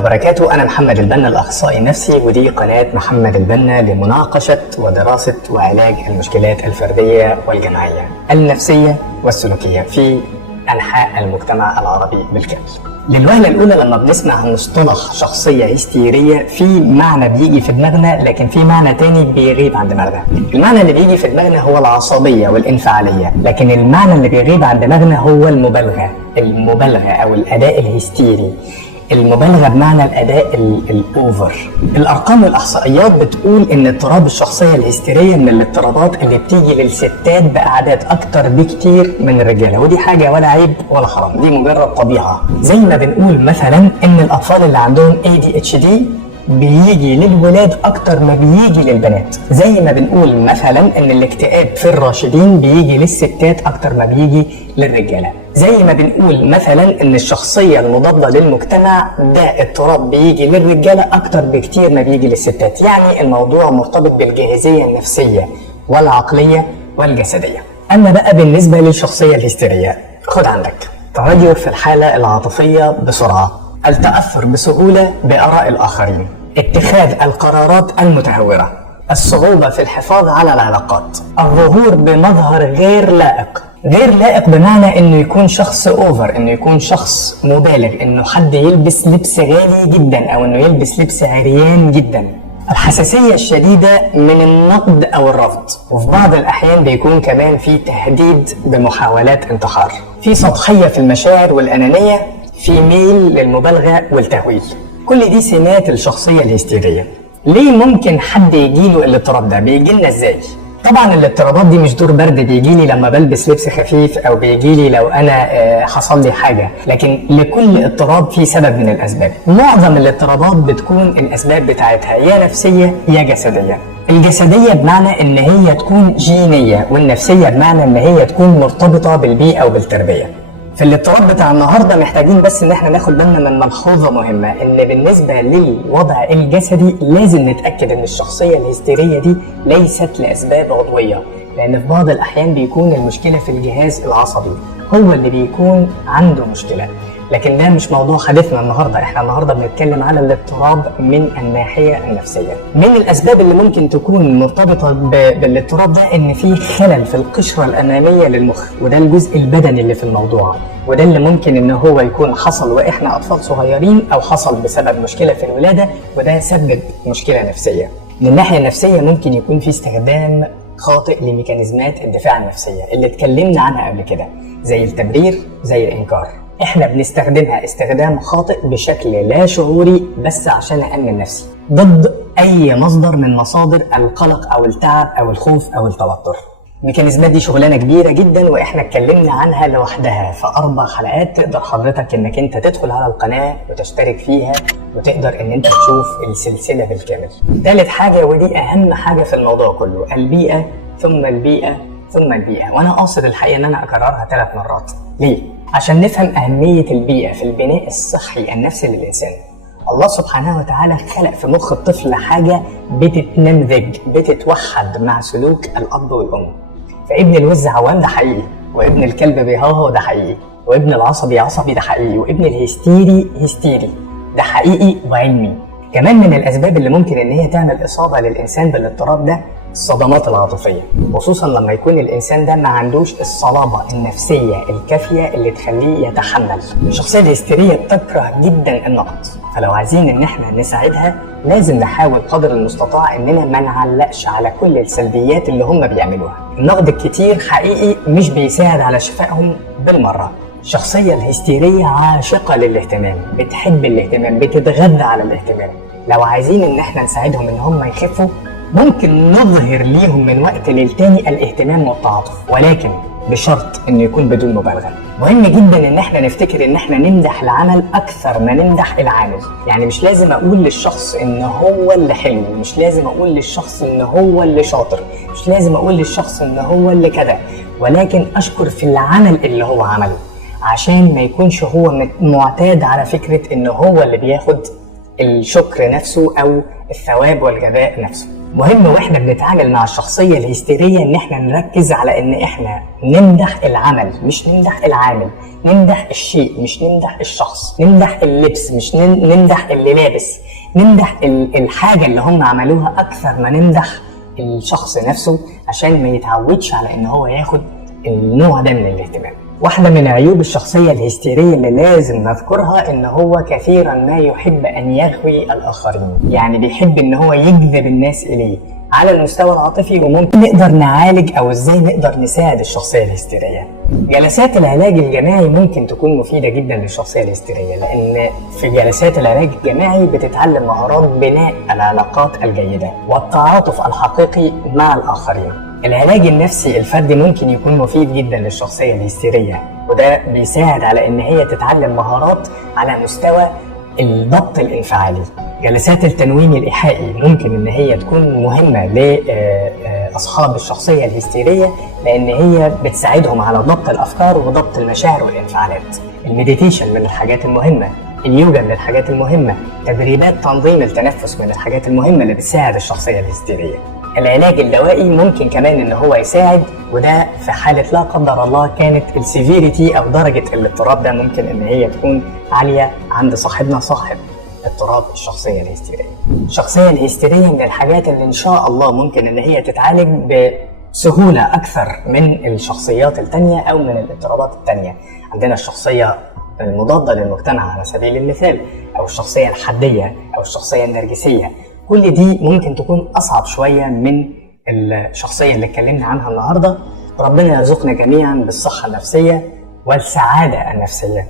وبركاته. أنا محمد البنا، الأخصائي النفسي، ودي قناة محمد البنا لمناقشة ودراسة وعلاج المشكلات الفردية والجماعية النفسية والسلوكية في أنحاء المجتمع العربي بالكامل. للوهلة الأولى لما بنسمع عن مصطلح شخصية هستيرية في معنى بيجي في دماغنا، لكن في معنى تاني بيغيب عن دماغنا. المعنى اللي بيجي في دماغنا هو العصبية والانفعالية، لكن المعنى اللي بيغيب عن دماغنا هو المبالغة أو الأداء الهستيري. المبالغة بمعنى الأداء الأوفر. الأرقام والإحصائيات بتقول إن اضطراب الشخصية الهستيرية من الاضطرابات اللي بتيجي للستات بأعداد أكتر بكتير من الرجالة، ودي حاجة ولا عيب ولا حرام، دي مجرد طبيعة. زي ما بنقول مثلا إن الأطفال اللي عندهم ADHD بيجي للولاد أكتر ما بيجي للبنات، زي ما بنقول مثلا إن الاكتئاب في الراشدين بيجي للستات أكتر ما بيجي للرجالة، زي ما بنقول مثلا إن الشخصية المضادة للمجتمع ده اضطراب بيجي للرجالة أكتر بكتير ما بيجي للستات. يعني الموضوع مرتبط بالجاهزية النفسية والعقلية والجسدية. أما بقى بالنسبة للشخصية الهستيرية، خد عندك تغير في الحالة العاطفية بسرعة، التأثر بسهولة بآراء الآخرين، اتخاذ القرارات المتهورة، الصعوبة في الحفاظ على العلاقات، الظهور بمظهر غير لائق. غير لائق بمعنى انه يكون شخص اوفر، انه يكون شخص مبالغ، انه حد يلبس لبس غالي جدا او انه يلبس لبس عريان جدا. الحساسية الشديدة من النقد او الرفض، وفي بعض الاحيان بيكون كمان في تهديد بمحاولات انتحار. في سطحية في المشاعر والانانية، في ميل للمبالغة والتهويل. كل دي سمات الشخصية الهستيرية. ليه ممكن حد يجيله الاضطراب ده؟ بيجيلنا ازاي؟ طبعا الاضطرابات دي مش دور برد بيجيلي لما بلبس لبس خفيف او بيجيلي لو انا حصل لي حاجة، لكن لكل اضطراب في سبب من الاسباب. معظم الاضطرابات بتكون الاسباب بتاعتها يا نفسية يا جسدية. الجسدية بمعنى ان هي تكون جينية، والنفسية بمعنى ان هي تكون مرتبطة بالبيئة وبالتربية. في الاضطراب بتاع النهارده محتاجين بس ان احنا ناخد بالنا من ملحوظه مهمه، ان بالنسبه للوضع الجسدي لازم نتاكد ان الشخصيه الهستيريه دي ليست لاسباب عضويه، لان في بعض الاحيان بيكون المشكله في الجهاز العصبي، هو اللي بيكون عنده مشكله. لكن ده مش موضوع حديثنا النهارده، احنا النهارده بنتكلم على الاضطراب من الناحيه النفسيه. من الاسباب اللي ممكن تكون مرتبطه بالاضطراب ده ان في خلل في القشره الاماميه للمخ، وده الجزء البدني اللي في الموضوع، وده اللي ممكن ان هو يكون حصل واحنا اطفال صغيرين او حصل بسبب مشكله في الولاده، وده سبب مشكله نفسيه. من الناحيه النفسيه ممكن يكون في استخدام خاطئ لميكانيزمات الدفاع النفسيه اللي اتكلمنا عنها قبل كده، زي التبرير، زي الانكار. احنا بنستخدمها استخدام خاطئ بشكل لا شعوري بس عشان نأمن نفسي ضد اي مصدر من مصادر القلق او التعب او الخوف او التوتر. الميكانيزمات دي شغلانه كبيره جدا واحنا اتكلمنا عنها لوحدها في 4 حلقات، تقدر حضرتك انك انت تدخل على القناه وتشترك فيها وتقدر ان انت تشوف السلسله بالكامل. ثالث حاجه ودي اهم حاجه في الموضوع كله، البيئه ثم البيئه ثم البيئه، وانا قاصد الحقيقه ان انا اكررها 3 مرات. ليه؟ عشان نفهم أهمية البيئة في البناء الصحي النفسي للإنسان. الله سبحانه وتعالى خلق في مخ الطفل حاجة بتتنمذج، بتتوحد مع سلوك الأب والأم. فابن الوز عوام ده حقيقي، وابن الكلب بيهوهو ده حقيقي، وابن العصبي عصبي ده حقيقي، وابن الهستيري هستيري ده حقيقي وعلمي. كمان من الأسباب اللي ممكن إن هي تعمل إصابة للإنسان بالاضطراب ده الصدمات العاطفية، خصوصا لما يكون الإنسان ده ما عندوش الصلابة النفسية الكافية اللي تخليه يتحمل. الشخصية الهستيرية بتكره جدا النقد، فلو عايزين إن احنا نساعدها لازم نحاول قدر المستطاع إننا ما نعلقش على كل السلبيات اللي هم بيعملوها. النقد الكتير حقيقي مش بيساعد على شفائهم بالمرة. الشخصية الهستيرية عاشقة للاهتمام، بتحب الاهتمام، بتتغذى على الاهتمام. لو عايزين إن احنا نساعدهم إن هم يخفوا ممكن نظهر ليهم من وقت للتاني الاهتمام والتعاطف، ولكن بشرط انه يكون بدون مبالغه. مهم جدا ان احنا نفتكر ان احنا نمدح العمل اكثر ما نمدح العامل. يعني مش لازم اقول للشخص ان هو اللي حلو، مش لازم اقول للشخص ان هو اللي شاطر، مش لازم اقول للشخص ان هو اللي كذا، ولكن اشكر في العمل اللي هو عمله، عشان ما يكونش هو معتاد على فكره ان هو اللي بياخد الشكر نفسه او الثواب والجزاء نفسه. مهم واحنا بنتعامل مع الشخصيه الهستيريه ان احنا نركز على ان احنا نمدح العمل مش نمدح العامل، نمدح الشيء مش نمدح الشخص، نمدح اللبس مش نمدح اللي لابس، نمدح الحاجه اللي هم عملوها اكثر ما نمدح الشخص نفسه، عشان ما يتعودش على ان هو ياخد النوع ده من الاهتمام. واحدة من عيوب الشخصية الهستيرية اللي لازم نذكرها ان هو كثيرا ما يحب ان يغوي الاخرين، يعني بيحب ان هو يجذب الناس اليه على المستوى العاطفي. وممكن نقدر نعالج او ازاي نقدر نساعد الشخصية الهستيرية. جلسات العلاج الجماعي ممكن تكون مفيدة جدا للشخصية الهستيرية، لان في جلسات العلاج الجماعي بتتعلم مهارات بناء العلاقات الجيدة والتعاطف الحقيقي مع الاخرين. العلاج النفسي الفردي ممكن يكون مفيد جدا للشخصية الهستيرية، وده بيساعد على ان هي تتعلم مهارات على مستوى الضبط الانفعالي. جلسات التنويم الإيحائي ممكن ان هي تكون مهمة لأصحاب الشخصية الهستيرية، لان هي بتساعدهم على ضبط الافكار وضبط المشاعر والانفعالات. المديتيشن من الحاجات المهمة، اليوجا من الحاجات المهمة، تدريبات تنظيم التنفس من الحاجات المهمة اللي بتساعد الشخصية الهستيرية. العلاج الدوائي ممكن كمان ان هو يساعد، وده في حالة لا قدر الله كانت السيفيريتي او درجة الاضطراب ده ممكن ان هي تكون عالية عند صاحبنا صاحب اضطراب الشخصية الهستيرية. الشخصية الهستيرية من الحاجات اللي ان شاء الله ممكن ان هي تتعالج بسهولة اكثر من الشخصيات التانية او من الاضطرابات التانية. عندنا الشخصية المضادة للمجتمع على سبيل المثال، او الشخصية الحدية، او الشخصية النرجسية. كل دي ممكن تكون أصعب شوية من الشخصية اللي اتكلمنا عنها النهاردة. ربنا يرزقنا جميعا بالصحة النفسية والسعادة النفسية.